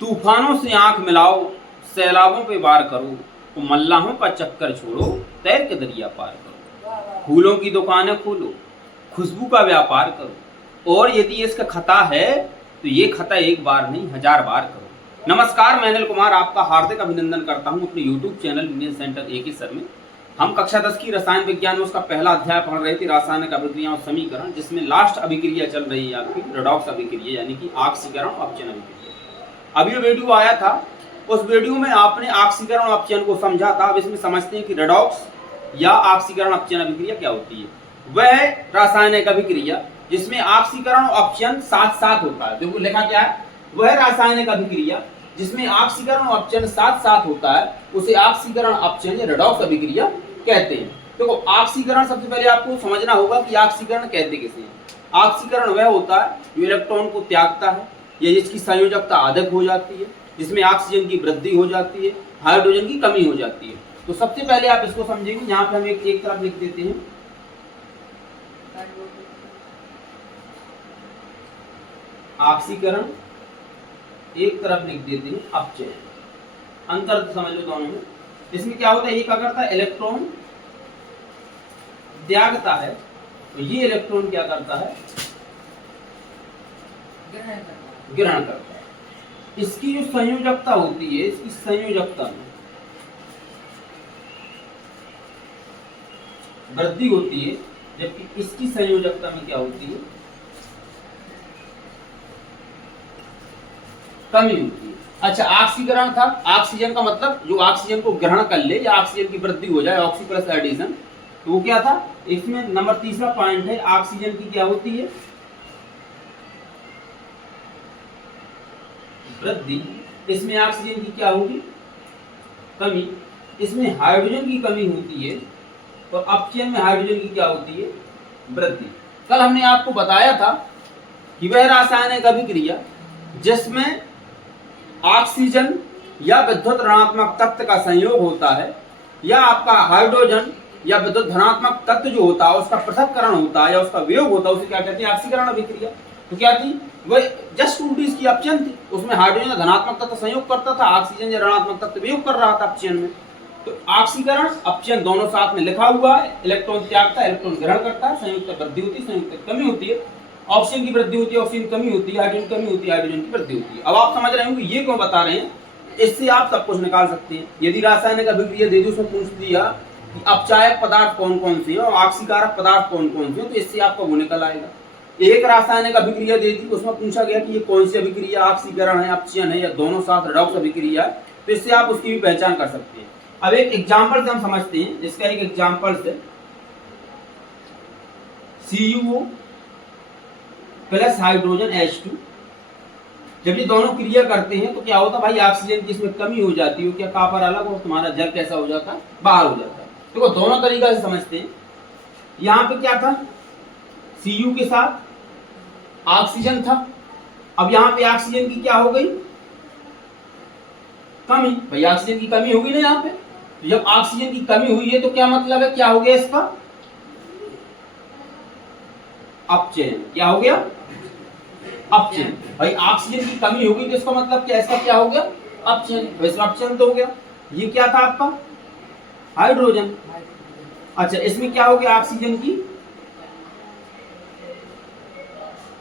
तूफानों से आंख मिलाओ, सैलाबों पे वार करो, तो मल्लाहों का चक्कर छोड़ो, तैर के दरिया पार करो। फूलों की दुकानें खोलो, खुशबू का व्यापार करो, और यदि इसका खता है तो ये खता एक बार नहीं 1000 बार करो। नमस्कार, मैं अनिल कुमार आपका हार्दिक अभिनंदन करता हूं अपने YouTube चैनल इंडियन सेंटर एक ही सर में। हम कक्षा 10 की रसायन विज्ञान में उसका पहला अध्याय पढ़ रहे थे, रासायनिक अभिक्रिया और समीकरण, जिसमें लास्ट अभिक्रिया चल रही है आपकी रेडॉक्स अभिक्रिया, यानी कि ऑक्सीकरण और अपचयन अभिक्रिया। अभी वीडियो आया था, उस वीडियो में आपने ऑक्सीकरण और अपचयन को समझा था। अब इसमें समझते हैं कि रेडॉक्स या ऑक्सीकरण अपचयन अभिक्रिया क्या होती है। वह रासायनिक अभिक्रिया जिसमें ऑक्सीकरण और अपचयन साथ साथ होता है। देखो लिखा क्या है, वह रासायनिक अभिक्रिया जिसमें ऑक्सीकरण और अपचयन साथ साथ होता है उसे ऑक्सीकरण अपचयन या रेडॉक्स अभिक्रिया कहते हैं। देखो ऑक्सीकरण सबसे पहले आपको समझना होगा कि ऑक्सीकरण कहते किसे हैं। ऑक्सीकरण वह होता है जो इलेक्ट्रॉन को त्यागता है या जिसकी संयोजकता अधिक हो जाती है, जिसमें ऑक्सीजन की वृद्धि हो जाती है, हाइड्रोजन की कमी हो जाती है। तो सबसे पहले आप इसको समझेंगे, यहाँ पे हम एक तरफ लिख देते हैं ऑक्सीकरण, एक तरफ लिख देते हैं अपचयन। अंतर समझ लो दोनों में। इसमें क्या होता है, ये क्या करता है, इलेक्ट्रॉन त्यागता है, तो ये इलेक्ट्रॉन क्या करता है, ग्रहण करता है। इसकी जो संयोजकता होती है, इसकी संयोजकता में वृद्धि होती है, जबकि इसकी संयोजकता में क्या होती है, कमी होती है। अच्छा, ऑक्सीकरण था, ऑक्सीजन का मतलब जो ऑक्सीजन को ग्रहण कर ले या ऑक्सीजन की वृद्धि हो जाए, ऑक्सी प्लस एडिशन, तो वो क्या था। इसमें नंबर तीसरा पॉइंट है, ऑक्सीजन की क्या होती है, वृद्धि। इसमें ऑक्सीजन की क्या होगी, कमी। इसमें हाइड्रोजन की कमी होती है और अपचयन में हाइड्रोजन की क्या होती है, वृद्धि। कल हमने आपको बताया था कि वह रासायनिक अभिक्रिया जिसमें ऑक्सीजन या विद्युत ऋणात्मक तत्व का संयोग होता है या आपका हाइड्रोजन या विद्युत धनात्मक तत्व जो होता है उसका पृथक्करण होता है या उसका वियोग होता है, उसे क्या कहते हैं, ऑक्सीकरण अभिक्रिया। तो क्या थी, वह जस्ट उल्टी इसकी अपचयन थी। उसमें हाइड्रोजन या धनात्मक तत्व संयोग करता था, ऑक्सीजन या ऋणात्मक तत्व वियोग कर रहा था अपचयन में। तो ऑक्सीकरण अपचयन दोनों साथ में लिखा हुआ है। इलेक्ट्रॉन त्यागता है, इलेक्ट्रॉन ग्रहण करता है, संयुक्त वृद्धि होती है, संयुक्त कमी होती है, ऑक्सीजन की वृद्धि होती है, ऑक्सीजन कमी होती है, हाइड्रोजन कमी होती है, हाइड्रोजन की वृद्धि होती है। अब आप समझ रहे हो कि ये क्यों बता रहे हैं, इससे आप सब कुछ निकाल सकते हैं। यदि रासायनिक अभिक्रिया दे दी, उसमें पूछ दिया कि अपचायक पदार्थ कौन कौन से हैं और ऑक्सीकारक पदार्थ कौन कौन से हैं, तो इससे आपका वो निकल आएगा। एक रासायनिक अभिक्रिया दे दी, उसमें पूछा गया कि ये कौन सी अभिक्रिया, ऑक्सीकरण है, अपचयन है या दोनों साथ रेडॉक्स अभिक्रिया है, तो इससे आप उसकी भी पहचान कर सकते हैं। अब एक एग्जाम्पल से हम समझते हैं, इसका एक एग्जाम्पल से CuO प्लस हाइड्रोजन H2, जब ये दोनों क्रिया करते हैं तो क्या होता है भाई, ऑक्सीजन की इसमें कमी हो जाती है, क्या कॉपर अलग और तुम्हारा जल कैसा हो जाता है, बाहर हो जाता है। देखो दोनों तरीका से समझते हैं। यहाँ पे क्या था, Cu के साथ ऑक्सीजन था, अब यहाँ पे ऑक्सीजन की क्या हो गई, कमी। भाई ऑक्सीजन की कमी होगी ना यहाँ पे, तो जब ऑक्सीजन की कमी हुई है तो क्या मतलब है, क्या हो गया इसका, अपचयन। क्या हो गया, अपचयन। भाई ऑक्सीजन की कमी होगी तो इसका मतलब क्या, इसका क्या हो गया, अपचयन। वैसे अपचयन तो हो गया। ये क्या था आपका, हाइड्रोजन। अच्छा, इसमें क्या हो गया, ऑक्सीजन की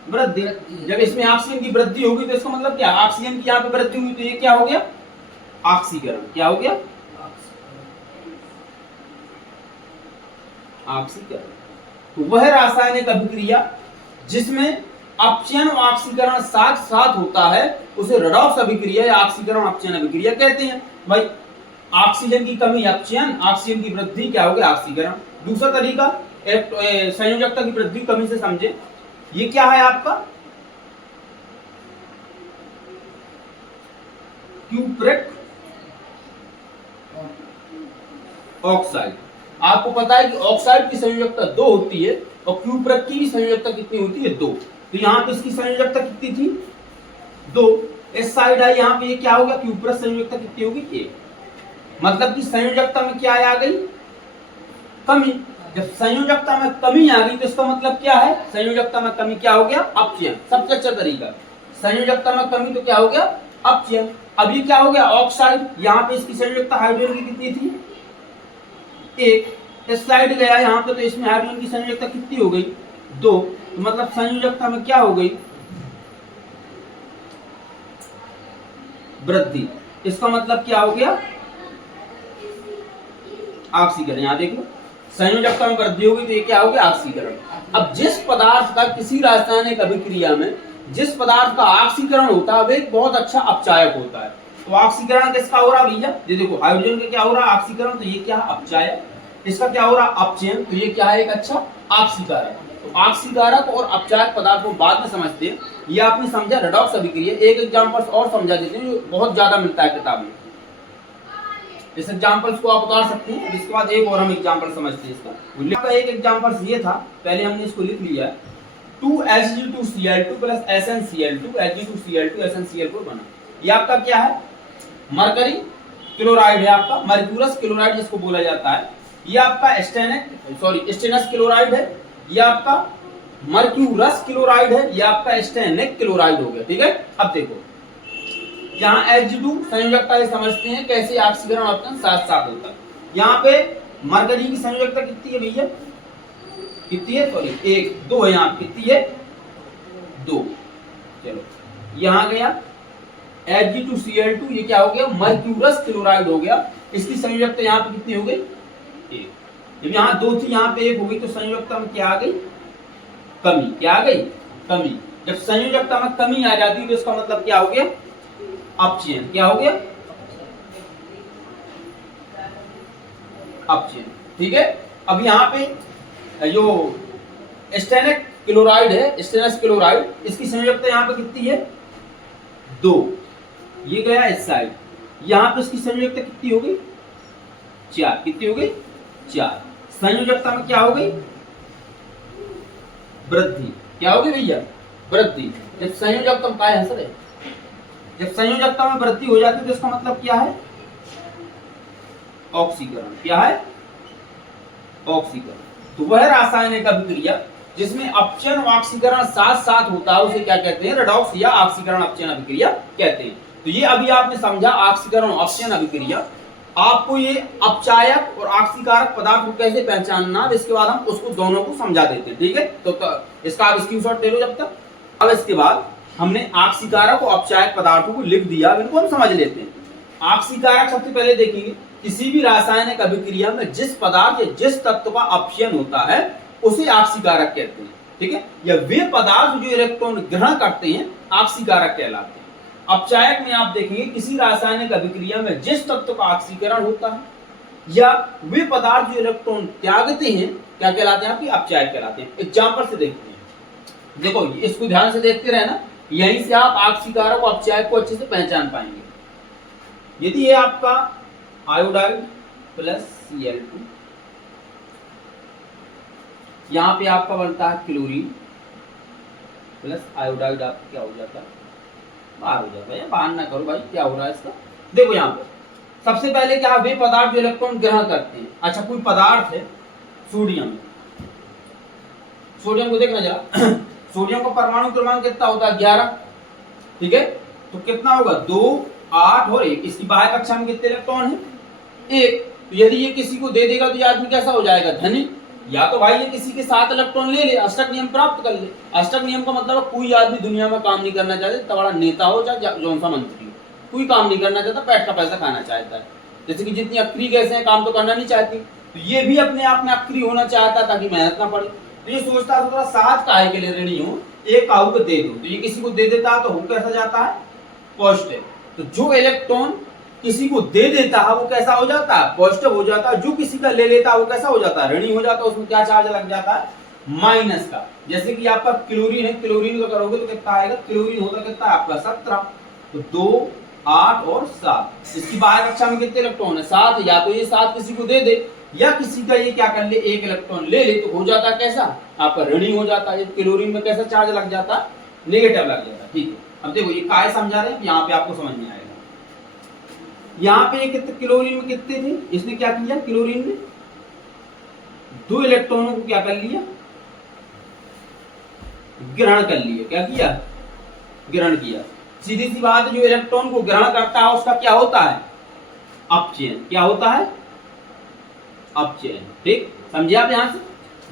वृद्धि। जब इसमें ऑक्सीजन की वृद्धि होगी तो इसका मतलब क्या, ऑक्सीजन की यहाँ पे वृद्धि हुई, तो ये क्या हो गया, ऑक्सीकरण। क्या हो गया, ऑक्सीकरण। तो वह रासायनिक अभिक्रिया जिसमें अपचयन और ऑक्सीकरण साथ साथ होता है उसे रेडॉक्स अभिक्रिया या ऑक्सीकरण अपचयन अभिक्रिया कहते हैं। भाई ऑक्सीजन की कमी अपचयन, ऑक्सीजन की वृद्धि क्या हो गया, ऑक्सीकरण। दूसरा तरीका संयोजकता की वृद्धि कमी से समझे। ये क्या है आपका, क्यूप्रिक ऑक्साइड। आपको पता है कि ऑक्साइड की संयोजकता 2 होती है और क्यूप्रिक की संयोजकता कितनी होती है, 2। तो यहाँ पे इसकी संयोजकता कितनी थी, 2। इस साइड है, यहाँ पे ये क्या होगा, क्यूप्रिक संयोजकता कितनी होगी, 1। मतलब कि संयोजकता में क्या आ गई, कमी। जब संयोजकता में कमी आ गई तो इसका मतलब क्या है, संयोजकता में कमी क्या हो गया, अपचयन। सबसे अच्छा तरीका, संयोजकता में कमी तो क्या हो गया, अपचयन। अब ये क्या हो गया ऑक्साइड, यहाँ पे इसकी संयोजकता हाइड्रोजन की कितनी थी, एक, इस साइड गया यहाँ पे तो इसमें हाइड्रोजन की संयोजकता कितनी हो गई, दो, तो मतलब संयोजकता में क्या हो गई, वृद्धि। इसका मतलब क्या हो गया, ऑक्सीकरण। यहाँ देख लो संयोजकता में वृद्धि होगी तो ये क्या हो गया, ऑक्सीकरण। अब जिस पदार्थ का किसी रासायनिक अभिक्रिया में जिस पदार्थ का ऑक्सीकरण होता है वो एक बहुत अच्छा अपचायक होता है। तो ऑक्सीकरण किसका हो रहा भैया, ये देखो हाइड्रोजन का क्या हो रहा ऑक्सीकरण, तो ये क्या अपचायक, इसका क्या हो रहा अपचयन, तो ये क्या है एक अच्छा ऑक्सीकारक। तो ऑक्सीकारक और अपचायक पदार्थ को बाद में समझते हैं। ये आपने समझा रेडॉक्स अभिक्रिया। एक एग्जांपल और समझा देते हैं जो बहुत ज्यादा मिलता है किताब में, इस एग्जांपल्स को आप उतार सकते हैं। इसके बाद एक और हम एग्जांपल समझते हैं इसका। एक एग्जांपल ये था, पहले हमने इसको लिख लिया, 2Hg2Cl2 plus SnCl2 Hg2Cl2 SnCl4 बना। ये आपका क्या है, मरकरी क्लोराइड है, आपका मर्क्यूरस क्लोराइड जिसको बोला जाता है। ये आपका स्टेनस क्लोराइड है, ये आपका मर्क्यूरस क्लोराइड है, ये आपका स्टेनिक क्लोराइड हो गया। ठीक है, अब देखो यहाँ Hg2 संयोजकता ये समझते हैं कैसे ऑक्सीकरण अपचयन साथ साथ होता है। यहाँ पे मरकरी की संयोजकता कितनी है भैया, कितनी है, सॉरी एक, दो है, यहाँ कितनी है, दो। चलो यहाँ गया Hg2Cl2, ये क्या हो गया, मर्क्यूरस क्लोराइड हो गया। इसकी संयोजकता यहाँ पे कितनी हो गई, एक। जब यहाँ दो थी यहाँ पे एक हो गई तो संयोजकता में क्या आ गई, कमी। क्या आ गई, कमी। जब संयोजकता में कमी आ जाती है तो इसका मतलब क्या हो गया, अपचयन। क्या हो गया, अपचयन। ठीक है, अब यहाँ पे जो स्टेनिक क्लोराइड है, स्टेनस क्लोराइड, इसकी संयोजकता यहाँ पे कितनी है, दो। ये गया इस साइड, यहाँ पे इसकी संयोजकता कितनी हो गई, चार। कितनी हो गई, चार। संयोजकता में क्या हो गई, वृद्धि। क्या हो गई भैया, वृद्धि। जब संयोजकता में काय है, जब संयोजकता में वृद्धि हो जाती है तो इसका मतलब क्या है, ऑक्सीकरण। क्या है, ऑक्सीकरण। तो वह रासायनिक अभिक्रिया जिसमें अपचयन और ऑक्सीकरण साथ साथ होता है उसे क्या कहते हैं, रेडॉक्स या ऑक्सीकरण अपचयन अभिक्रिया कहते हैं। तो ये अभी आपने समझा ऑक्सीकरण और अपचयन अभिक्रिया। आपको ये अपचायक और ऑक्सीकारक पदार्थ को कैसे पहचानना, इसके बाद हम उसको दोनों को समझा देते हैं। ठीक है, तो इसका आप स्क्रीनशॉट ले लो जब तक। अब इसके बाद हमने ऑक्सीकारक और अपचायक पदार्थों को लिख दिया, इनको हम समझ लेते हैं। ऑक्सीकारक सबसे पहले देखेंगे, किसी भी रासायनिक अभिक्रिया में जिस पदार्थ या जिस तत्व का अपचयन होता है उसे ऑक्सीकारक कहते हैं। ठीक है, या वे पदार्थ जो इलेक्ट्रॉन ग्रहण करते हैं ऑक्सीकारक कहलाते हैं। अपचायक में आप देखेंगे किसी रासायनिक अभिक्रिया में जिस तत्व का ऑक्सीकरण होता है या वे पदार्थ जो इलेक्ट्रॉन त्यागते हैं क्या कहलाते हैं, आपकी अपचायक कहलाते हैं। एग्जांपल से देखते हैं, देखो इसको ध्यान से देखते रहना, यहीं से आप ऑक्सीकारक और अपचायक को अच्छे से पहचान पाएंगे। यदि ये आपका आयोडाइड प्लस Cl2, यहां पे आपका बनता है क्लोरीन प्लस आयोडाइड, आपका क्या हो जाता है, बाहर हो जाता है। बाहर ना करो भाई, क्या हो रहा है इसका, देखो यहाँ पे सबसे पहले क्या, वे पदार्थ जो इलेक्ट्रॉन ग्रहण करते हैं। अच्छा, कोई पदार्थ है सोडियम, सोडियम को देखना जरा सोडियम का परमाणु क्रमांक कितना होता है, 11। ठीक है, तो कितना होगा, 2, 8 और 1। इसकी बाह्य कक्षा में कितने इलेक्ट्रॉन है, 1। तो यदि ये किसी को दे देगा तो ये आदमी कैसा हो जाएगा, धनी। या तो भाई ये किसी के 7 इलेक्ट्रॉन ले ले, अष्टक नियम प्राप्त कर ले। अष्टक नियम का मतलब कोई आदमी दुनिया में काम नहीं करना चाहता, इतना बड़ा नेता हो चाहे जौन सा मंत्री हो, कोई काम नहीं करना चाहता, पेट का पैसा खाना चाहता है। जैसे कि जितनी अक्री गैसें हैं काम तो करना नहीं चाहती, तो ये भी अपने आप में अक्री होना चाहता ताकि मेहनत ना पड़े। तो ये सोचता है थोड़ा 7 काहे के लिए ऋणी हूँ, एक काहू को दे दो। तो ये किसी को दे देता है तो हो कैसा जाता है, पॉजिटिव। तो जो इलेक्ट्रॉन किसी को दे देता है वो कैसा हो जाता है, पॉजिटिव हो जाता है। जो किसी का ले लेता है वो कैसा हो जाता है, ऋणी हो जाता है। उसमें क्या चार्ज लग जाता है, माइनस का। जैसे कि आपका क्लोरीन है, क्लोरीन का करोगे तो कितना आएगा, क्लोरीन होता कितना है आपका 17। तो 2, 8 और 7। इसकी बाह्य कक्षा में कितने इलेक्ट्रॉन है, 7। या तो ये 7 किसी को दे दे या किसी का ये क्या कर ले, 1 इलेक्ट्रॉन ले ले, तो हो जाता है कैसा, आपका ऋणी हो जाता है। क्लोरीन में कैसा चार्ज लग जाता है, नेगेटिव लग जाता है। ठीक है, अब देखो ये काय समझा रहे हैं, यहाँ पे आपको समझ में आएगा। यहाँ पे कितने क्लोरीन में कितने थे, इसने क्या किया, क्लोरीन ने 2 इलेक्ट्रॉनों को क्या कर लिया, ग्रहण कर लिया। क्या किया, ग्रहण किया। सीधी सी बात है, जो इलेक्ट्रॉन को ग्रहण करता है उसका क्या होता है? अपचयन। क्या होता है? अपचयन। ठीक, समझे आप? यहां से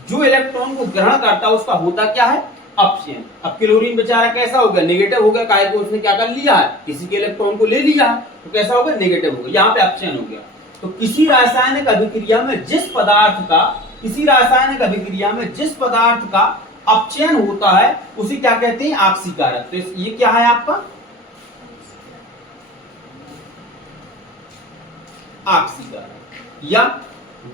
जो इलेक्ट्रॉन को ग्रहण करता है उसका होता क्या है? अपचयन। अब क्लोरीन बेचारा कैसा हो गया? नेगेटिव हो गया। काहे को उसने क्या कर लिया है? किसी के इलेक्ट्रॉन को ले लिया है, तो कैसा हो गया? नेगेटिव हो गया। यहाँ पे अपचयन हो गया। तो किसी रासायनिक अभिक्रिया में जिस पदार्थ का अपचयन होता है उसे क्या कहते हैं? ऑक्सीकारक। तो ये क्या है आपका? ऑक्सीकारक। या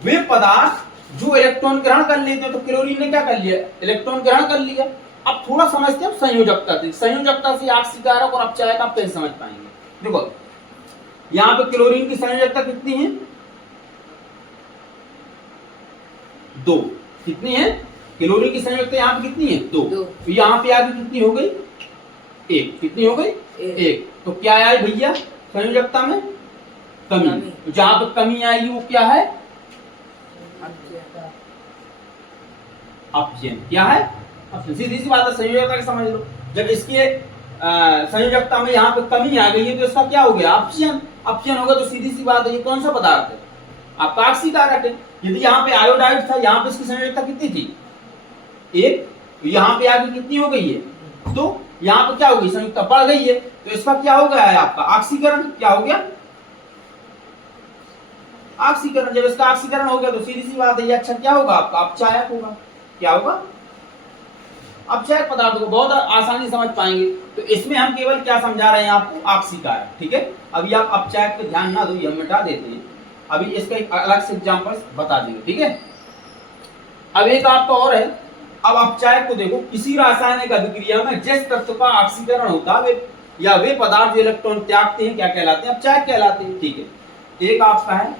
वे पदार्थ जो इलेक्ट्रॉन ग्रहण कर लेते हैं, तो क्लोरीन ने क्या कर लिया? इलेक्ट्रॉन ग्रहण कर लिया। अब थोड़ा समझते हैं संयोजकता से। संयोजकता से ऑक्सीकारक और अपचायक आप कैसे समझ पाएंगे? देखो यहाँ पे क्लोरीन की संयोजकता कितनी है? 2। कितनी है? क्लोरीन की संयोजकता यहाँ पे कितनी है? 2। तो यहाँ पे आगे कितनी हो गई? 1। कितनी हो गई? 1। तो क्या आई भैया संयोजकता में? कमी। तो जहां पे कमी आएगी वो क्या है? अपचयन। क्या है? अपचयन। सीधी सी बात है, संयोजकता की समझ लो। जब इसके संयोजकता में यहाँ पे कमी आ गई है तो इसका क्या हो गया? अपचयन। अपचयन होगा तो सीधी सी बात है, ये कौन सा पदार्थ है? आपका ऑक्सीकारक है। यदि यहाँ पे आयोडाइड था, यहाँ पे इसकी संयोजकता कितनी थी? 1। तो यहाँ पे आगे कितनी हो गई है? तो यहाँ पे क्या हो गई? संयोजकता बढ़ गई है, तो इसका क्या हो गया है? आपका ऑक्सीकरण। क्या हो गया? ऑक्सीकरण। जब इसका ऑक्सीकरण हो गया तो सीधी सी बात है, ये अच्छा क्या होगा? आपका अपचायक होगा। क्या होगा? अपचायक पदार्थ को बहुत आसानी समझ पाएंगे। तो इसमें हम केवल क्या समझा रहे हैं आपको? ऑक्सीकारक। ठीक है, अभी आप अपचायक पे ध्यान ना दो, ये हम मिटा देते हैं। अभी इसका एक अलग से एग्जांपल बता देंगे। ठीक है, अब एक आपका और है। अब अपचायक को देखो, किसी रासायनिक अभिक्रिया में जिस तत्व का ऑक्सीकरण होता है वे पदार्थ जो इलेक्ट्रॉन त्यागते हैं क्या कहलाते हैं? अपचायक कहलाते हैं। ठीक है, एक आपका है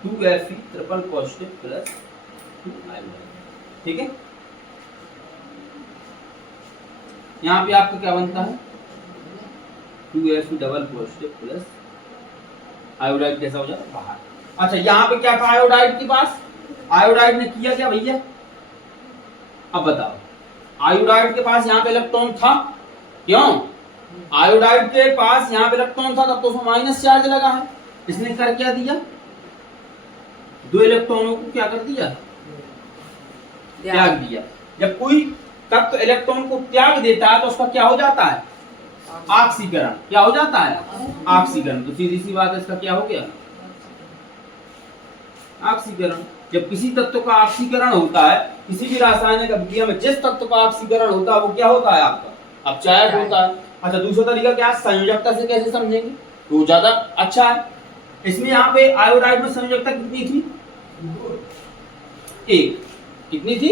2Fe triple positive plus 2 iodide. ठीक है, यहाँ पे आपका क्या बनता है? 2Fe double positive plus iodide कैसा हो जाता है? बाहर। अच्छा, यहाँ पे क्या था आयोडाइड के पास? आयोडाइड ने किया क्या भैया? अब बताओ, आयोडाइड के पास यहाँ पे इलेक्ट्रॉन था। क्यों? आयोडाइड के पास यहाँ पे इलेक्ट्रॉन था, तब तो उसमें माइनस चार्ज लगा है। इसने कर क्या दिया? 2 इलेक्ट्रॉनों को क्या कर दिया? त्याग दिया। जब कोई तत्व इलेक्ट्रॉन को त्याग देता है तो उसका क्या हो जाता है? ऑक्सीकरण। क्या हो जाता है? ऑक्सीकरण। तो सीधी सी बात है, इसका क्या हो गया? ऑक्सीकरण। जब किसी तत्व का ऑक्सीकरण होता है, किसी भी रासायनिक अभिक्रिया में जिस तत्व का ऑक्सीकरण होता है वो क्या होता है? आपका अपचायक होता है। अच्छा, दूसरा तरीका क्या है? संयोजकता से कैसे समझेंगे तो ज्यादा अच्छा है। इसमें यहाँ पे आयोडाइड में संयोजकता कितनी थी? 1। कितनी थी?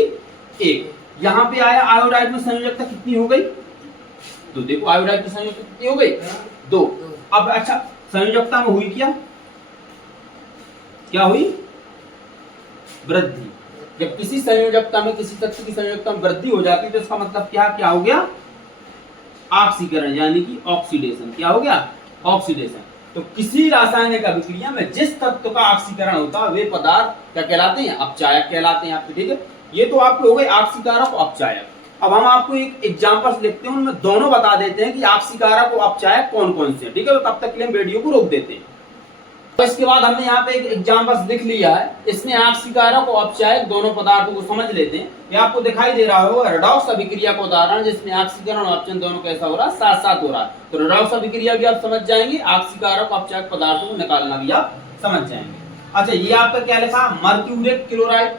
1। यहाँ पे आया आयोडाइड में संयोजकता कितनी हो गई? तो देखो आयोडाइड की संयोजकता कितनी हो गई? 2। अब अच्छा, संयोजकता में हुई क्या हुई? वृद्धि। जब किसी संयोजकता में, किसी तत्व की संयोजकता में वृद्धि हो जाती है तो इसका मतलब क्या हो गया? ऑक्सीकरण, यानी कि ऑक्सीडेशन। क्या हो गया? ऑक्सीडेशन। तो किसी रासायनिक अभिक्रिया में जिस तत्व का ऑक्सीकरण होता है वे पदार्थ क्या कहलाते हैं? अपचायक कहलाते हैं आपके। ठीक है, ये तो आपके हो गए ऑक्सीकारक और अपचायक। अब हम आपको एक एग्जांपल्स लिखते हैं, उनमें दोनों बता देते हैं कि ऑक्सीकारक और अपचायक कौन कौन से हैं। ठीक है, तो तब तक के लिए हम वीडियो को रोक देते हैं। तो इसके बाद हमने यहाँ पे एक एग्जांपल्स लिख लिया है। इसमें ऑक्सीकारक और अपचायक दोनों पदार्थों को समझ लेते हैं। ये आपको दिखाई दे रहा होगा रेडॉक्स अभिक्रिया का उदाहरण, जिसमें ऑक्सीकरण और अपचयन दोनों कैसा हो रहा है? साथ साथ हो रहा है। तो रेडॉक्स अभिक्रिया भी आप समझ जाएंगे, ऑक्सीकारक और अपचायक पदार्थों को निकालना भी आप समझ जाएंगे। अच्छा, ये आपका क्या लिखा? Mercuric chloride.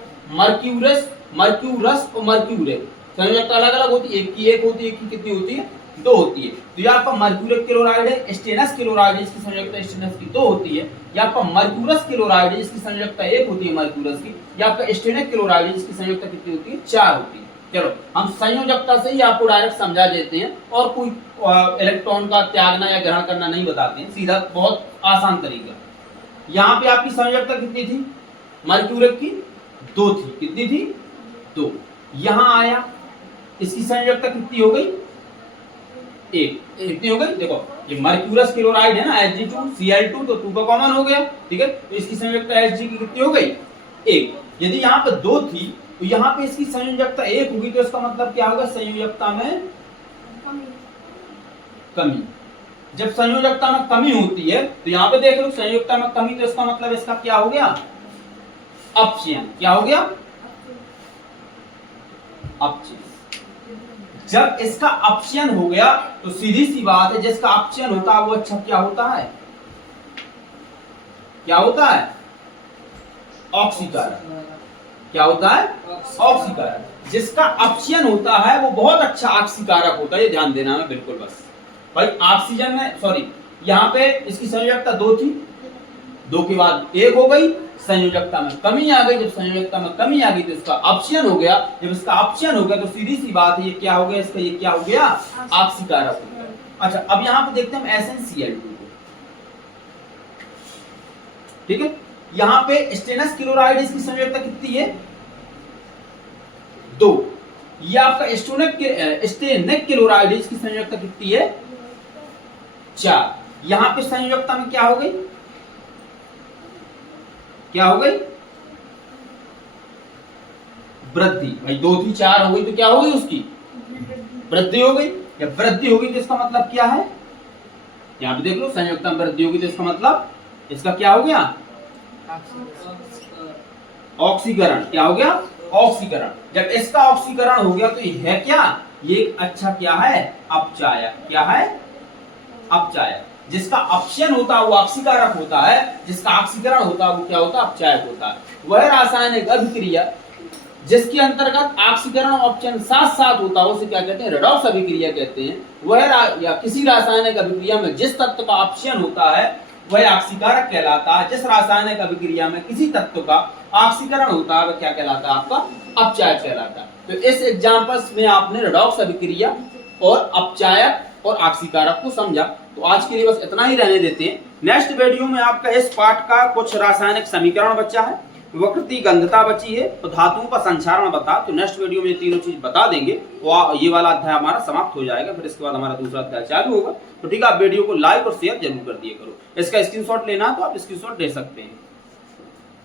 मर्क्यूरस और मर्क्यूरेट संयोजकता अलग अलग होती है। एक की 1 होती है, एक की कितनी होती है? 2 होती है। तो ये आपका मर्क्यूरिक क्लोराइड है। स्टेनस क्लोराइड जिसकी संयोजकता स्टेनस की 2 होती है। ये आपका मर्क्यूरस क्लोराइड है जिसकी संयोजकता 1 होती है मर्क्यूरस की। ये आपका स्टेनिक क्लोराइड है जिसकी संयोजकता कितनी होती है? 4 होती है। चलो, हम संयोजकता से ही आपको डायरेक्ट समझा देते हैं और कोई इलेक्ट्रॉन का त्यागना या ग्रहण करना नहीं बताते हैं, सीधा बहुत आसान तरीका। यहाँ पे आपकी संयोजकता कितनी थी? मर्क्यूरिक की 2 थी। कितनी थी? 2। यहाँ आया, इसकी संयोजकता कितनी हो गई? 1। कितनी हो गई? देखो, ये मर्क्यूरस क्लोराइड है ना, Hg2Cl2, तो 2 का कॉमन हो गया। ठीक है, तो इसकी संयोजकता Hg की कितनी हो गई? 1। यदि यहाँ पे 2 थी तो यहाँ पे इसकी संयोजकता 1 होगी, तो इसका मतलब क्या होगा? संयोजकता में कमी। जब संयोजकता में कमी होती है तो यहाँ पे देख लो संयोजकता में कमी, तो इसका मतलब इसका क्या हो गया, अपचयन। क्या हो गया, अपचयन। जब इसका अपचयन हो गया तो सीधी सी बात है जिसका अपचयन होता है वो अच्छा क्या होता है, क्या होता है, ऑक्सीकारक। क्या होता है, ऑक्सीकारक। जिसका अपचयन होता है वो बहुत अच्छा ऑक्सीकारक होता है, ये ध्यान देना है बिल्कुल। बस भाई ऑक्सीजन में सॉरी यहाँ पे इसकी संयोजकता 2 थी, 2 के बाद 1 हो गई, संयोजकता में कमी आ गई। जब संयोजकता में कमी आ गई तो इसका अपचयन हो गया। जब इसका अपचयन हो गया तो सीधी सी बात है ये क्या हो गया, इसका ये क्या हो गया, ऑक्सीकारक हो गया। अच्छा अब यहाँ पे देखते हैं हम SnCl2 को, ठीक है। यहाँ पे स्टेनस क्लोराइड इसकी संयोजकता कितनी है, 2। ये आपका स्टेनिक क्लोराइड इसकी संयोजकता कितनी है, 4। यहाँ पे संयोजकता में क्या हो गई, क्या हो गई, वृद्धि। भाई 2 थी 4 हो गई तो क्या हो गई, उसकी वृद्धि हो गई। जब वृद्धि होगी तो इसका मतलब क्या है, यहाँ पे देख लो संयोजकता में वृद्धि होगी तो इसका मतलब इसका क्या हो गया, ऑक्सीकरण। क्या हो गया, ऑक्सीकरण। जब इसका ऑक्सीकरण हो गया तो ये है क्या, ये एक अच्छा क्या है, अपचायक। क्या है, अपचायक। जिसका अपचयन होता है वो ऑक्सीकारक होता है, जिसका ऑक्सीकरण होता है वो क्या होता है, अपचायक होता है। वह रासायनिक अभिक्रिया जिसके अंतर्गत ऑक्सीकरण और अपचयन साथ साथ होता है उसे क्या कहते हैं, रेडॉक्स अभिक्रिया कहते हैं। वह या किसी रासायनिक अभिक्रिया में जिस तत्व का अपचयन होता है वह ऑक्सीकारक कहलाता है। जिस रासायनिक अभिक्रिया में किसी तत्व का ऑक्सीकरण होता है वह क्या कहलाता है, आपका अपचायक कहलाता है। तो इस एग्जांपल्स में आपने रेडॉक्स अभिक्रिया और अपचायक और ऑक्सीकारक को समझा। तो आज के लिए बस इतना ही रहने देते हैं। नेक्स्ट वीडियो में आपका इस पाठ का कुछ रासायनिक समीकरण बचा है, वक्रती गंधता बची है, तो धातुओं का संचारण बता। तो नेक्स्ट वीडियो में ये तीनों चीज बता देंगे तो ये वाला अध्याय हमारा समाप्त हो जाएगा। फिर इसके बाद हमारा दूसरा अध्याय चालू होगा। तो ठीक है, आप वीडियो को लाइक और शेयर जरूर कर दिया करो। इसका स्क्रीनशॉट लेना तो आप स्क्रीनशॉट ले सकते हैं।